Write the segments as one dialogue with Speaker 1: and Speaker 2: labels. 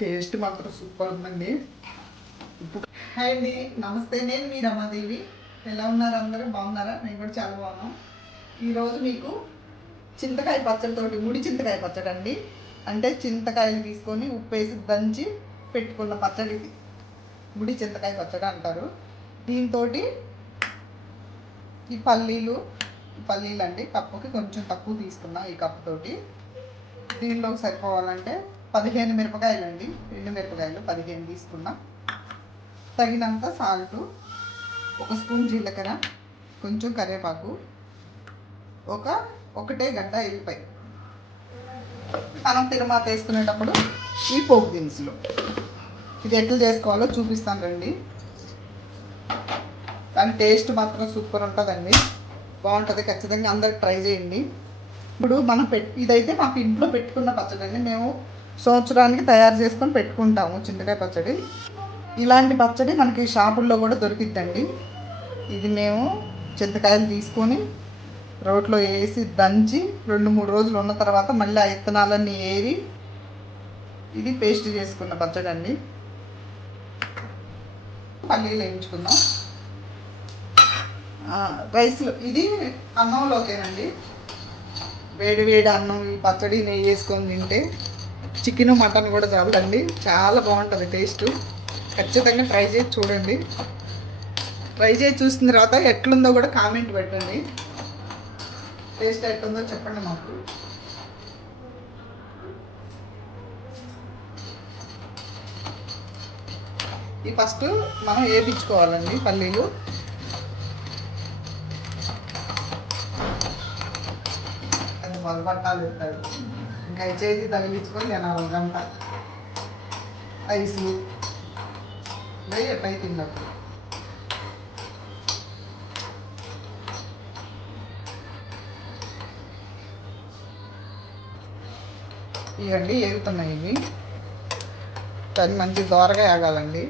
Speaker 1: Taste మాత్రం super ఉందండి. Hi అండి నమస్తే నేను మీ రమాదేవి. ఎలా ఉన్నారు అందరూ? బాగున్నారా? నేను కూడా చాలా బాగున్నాం ఈరోజు మీకు చింతకాయ పచ్చడితోటి ముడి చింతకాయ పచ్చడి అండి. అంటే చింతకాయలు తీసుకొని ఉప్పు వేసి దంచి పెట్టుకున్న పచ్చడి ముడి చింతకాయ పచ్చడి అంటారు. దీంతో ఈ పల్లీలు పల్లీలు అండి కప్పుకి కొంచెం తక్కువ తీసుకున్నా ఈ కప్పుతోటి దీనిలోకి సరిపోవాలంటే పదిహేను మిరపకాయలు అండి. రెండు మిరపకాయలు పదిహేను తీసుకున్నా. తగినంత సాల్ట్ ఒక స్పూన్ జీలకర్ర కొంచెం కరివేపాకు ఒక ఒకటే గంట ఎల్లిపాయ. మనం తిరుమాత వేసుకునేటప్పుడు ఈ పోపు దినుసులు. ఇది ఎట్లా చేసుకోవాలో చూపిస్తాను రండి. దాని టేస్ట్ మాత్రం సూపర్ ఉంటుందండి. బాగుంటుంది ఖచ్చితంగా అందరు ట్రై చేయండి. ఇప్పుడు మనం పెట్ ఇదైతే మాకు ఇంట్లో పెట్టుకున్న పచ్చడి అండి మేము సంవత్సరానికి తయారు చేసుకొని పెట్టుకుంటాము చింతకాయ పచ్చడి. ఇలాంటి పచ్చడి మనకి షాపుల్లో కూడా దొరికిద్దండి. ఇది మేము చింతకాయలు తీసుకొని రోట్లో వేసి దంచి రెండు మూడు రోజులు ఉన్న తర్వాత మళ్ళీ ఆ విత్తనాలన్నీ ఏరి ఇది పేస్ట్ చేసుకున్న పచ్చడి అండి పల్లీలు వేయించుకుందాం. రైస్లో ఇది అన్నంలోకేనండి. వేడి వేడి అన్నం ఈ పచ్చడి నెయ్యి వేసుకొని తింటే చికెన్ మటన్ కూడా చాలండి. చాలా బాగుంటుంది టేస్ట్. ఖచ్చితంగా ట్రై చేసి చూడండి. ట్రై చేసి చూసిన తర్వాత ఎట్లుందో కూడా కామెంట్ పెట్టండి. టేస్ట్ ఎట్లుందో చెప్పండి మాకు. ఈ ఫస్ట్ మనం వేపించుకోవాలండి పల్లీలు. అది మొదలు పట్టాలి. ఇంకా చేతి తగిలించుకొని తినాలి గంట ఐసు వెయ్యి పై తిన్నప్పుడు. ఇవన్నీ ఏగుతున్నాయి ఇవి. దాన్ని మంచి దోరగా ఆగాలండి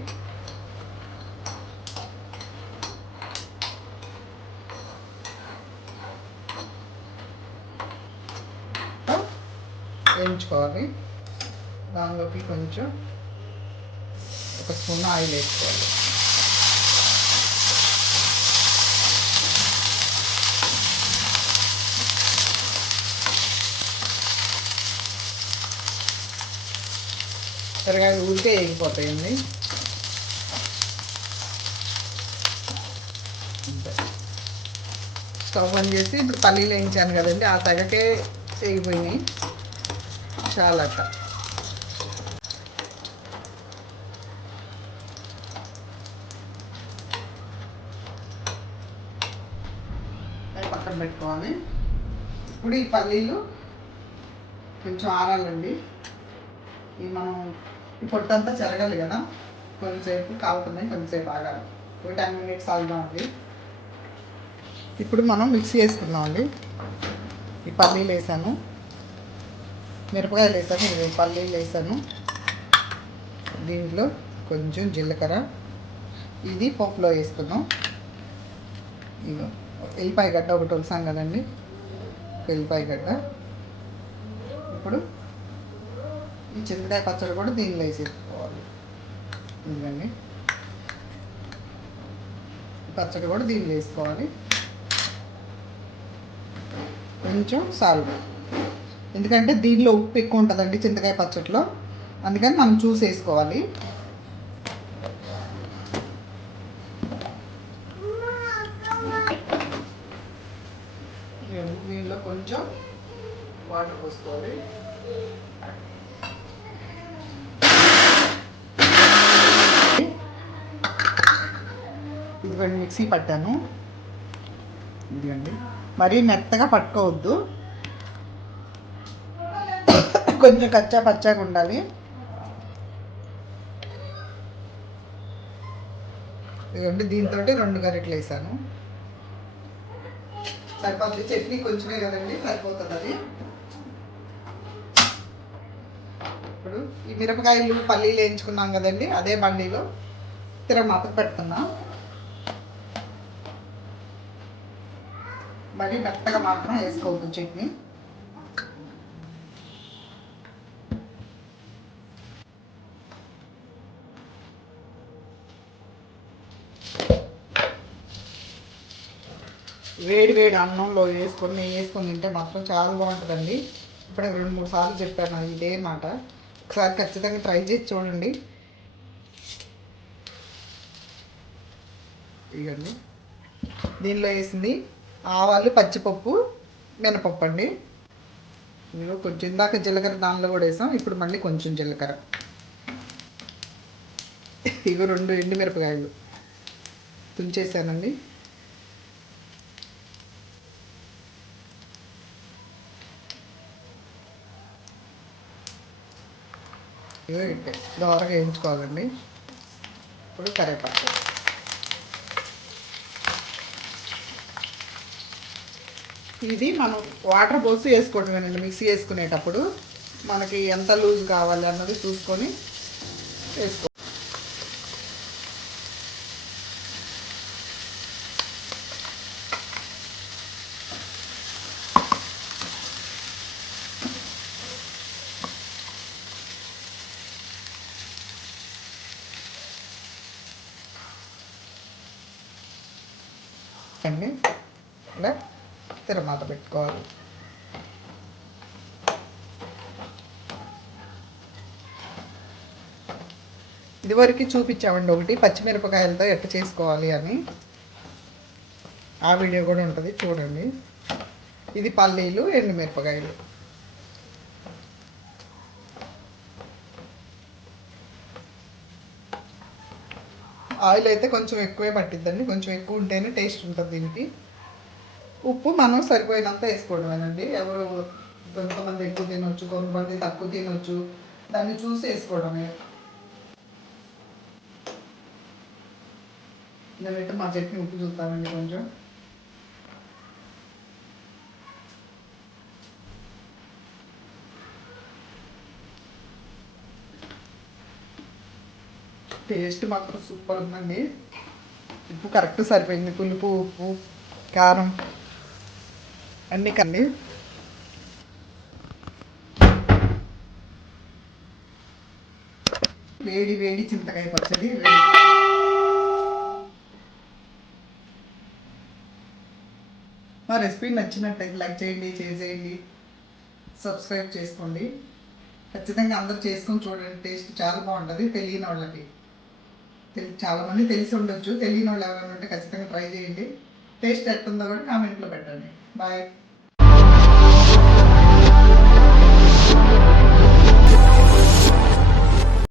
Speaker 1: వేయించుకోవాలి. దానిలోకి కొంచెం ఒక స్పూన్ ఆయిల్ వేసుకోవాలి. సరిగా ఊరికే వేగిపోతాయండి. స్టవ్ ఆన్ చేసి ఇప్పుడు పల్లీలు వేయించాను కదండి ఆ తగకే వేగిపోయినాయి. చాలా అట్ట పక్కన పెట్టుకోవాలి. ఇప్పుడు ఈ పల్లీలు కొంచెం ఆరాలండి. ఈ మనం ఈ పొట్టంతా చెరగాలి కదా. కొంచెంసేపు కాలుతున్నాయి కొంచెంసేపు ఆగాలి. ఒక టెన్ మినిట్స్ ఆగుదామండి. ఇప్పుడు మనం మిక్సీ వేసుకుందామండి. ఈ పల్లీలు వేసాను. మిరపకాయలు వేసాను పల్లీలు వేసాను దీంట్లో కొంచెం జీలకర్ర. ఇది పప్పులో వేసుకుందాం. ఇగో ఎల్లిపాయ గడ్డ ఒకటి వలసాం కదండి. ఎల్లిపాయ గడ్డ. ఇప్పుడు ఈ చింతకాయ పచ్చడి కూడా దీనిలో వేసేసుకోవాలి. ఇదండి పచ్చడి కూడా దీనిలో వేసుకోవాలి. కొంచెం సాల్వ్ ఎందుకంటే దీనిలో ఉప్పు ఎక్కువ ఉంటుందండి చింతకాయ పచ్చట్లో. అందుకని మనం చూసి వేసుకోవాలి దీనిలో కొంచెం వాటర్ పోసుకోవాలి. ఇదిగోండి మిక్సీ పట్టాను. ఇదిగండి. మరీ మెత్తగా పట్టుకోవద్దు. కొంచెం కచ్చా పచ్చాగా ఉండాలి. ఇదిగోండి దీంతో రెండు గరిటలు వేసాను. సరిపోతుంది. చట్నీ కొంచెమే కదండి సరిపోతుంది అది. ఇప్పుడు ఈ మిరపకాయలు పల్లీలు వేయించుకున్నాం కదండి అదే బండిలో. తిరమాత పెడుతున్నా. మరీ మెత్తగా మాత్రం వేసుకోవద్దు చట్నీ. వేడి వేడి అన్నంలో వేసుకొని నెయ్యి వేసుకొని తింటే మాత్రం చాలా బాగుంటుందండి. ఇప్పుడు రెండు మూడు సార్లు చెప్పాను ఇదే మాట. ఒకసారి ఖచ్చితంగా ట్రై చేసి చూడండి. ఇవ్వండి దీనిలో వేసింది ఆవాలు పచ్చిపప్పు మినపప్పు అండి. ఇందులో కొంచెం ఇందాక జీలకర్ర దానిలో కూడా వేసాం ఇప్పుడు మళ్ళీ కొంచెం జీలకర్ర. ఇవి రెండు ఎండుమిరపకాయలు. తుంచేసానండి. ఇవి ఇట్టే. వేయించుకోవాలండి. ఇప్పుడు కరివేపాకు. ఇది మనం వాటర్ పోసి వేసుకోవటమేనండి మిక్సీ వేసుకునేటప్పుడు. మనకి ఎంత లూజ్ కావాలి అన్నది చూసుకొని వేసుకోవాలి. అండి ఇలా తిరమాత పెట్టుకోవాలి. ఇదివరకు చూపించామండి ఒకటి పచ్చిమిరపకాయలతో ఎట్ట చేసుకోవాలి అని. ఆ వీడియో కూడా ఉంటుంది చూడండి. ఇది పల్లీలు ఎండుమిరపకాయలు. ఆయిల్ అయితే కొంచెం ఎక్కువే పట్టిద్దండి. కొంచెం ఎక్కువ ఉంటేనే టేస్ట్ ఉంటుంది దీనికి. ఉప్పు మనం సరిపోయినంత వేసుకోవడమేనండి ఎవరు కొంతమంది ఎక్కువ తినొచ్చు కొంతమంది తక్కువ తినొచ్చు. దాన్ని చూసి వేసుకోవడమే. నేనైతే మా చట్నీ ఉప్పు చూస్తానండి కొంచెం. టేస్ట్ మాత్రం సూపర్ ఉందండి. ఉప్పు కరెక్ట్ సరిపోయింది. పులుపు ఉప్పు కారం అన్నీ కండి వేడి వేడి చింతకాయ పచ్చడి వేడి మా రెసిపీ నచ్చినట్టయితే లైక్ చేయండి షేర్ చేయండి సబ్స్క్రైబ్ చేసుకోండి. ఖచ్చితంగా అందరూ చేసుకొని చూడండి. టేస్ట్ చాలా బాగుంటుంది. తెలియని వాళ్ళకి. చాలామంది తెలిసి ఉండొచ్చు. తెలియని వాళ్ళు ఎవరైనా ఉంటే ఖచ్చితంగా ట్రై చేయండి. టేస్ట్ ఎట్టుందో కూడా కామెంట్లో పెట్టండి. బాయ్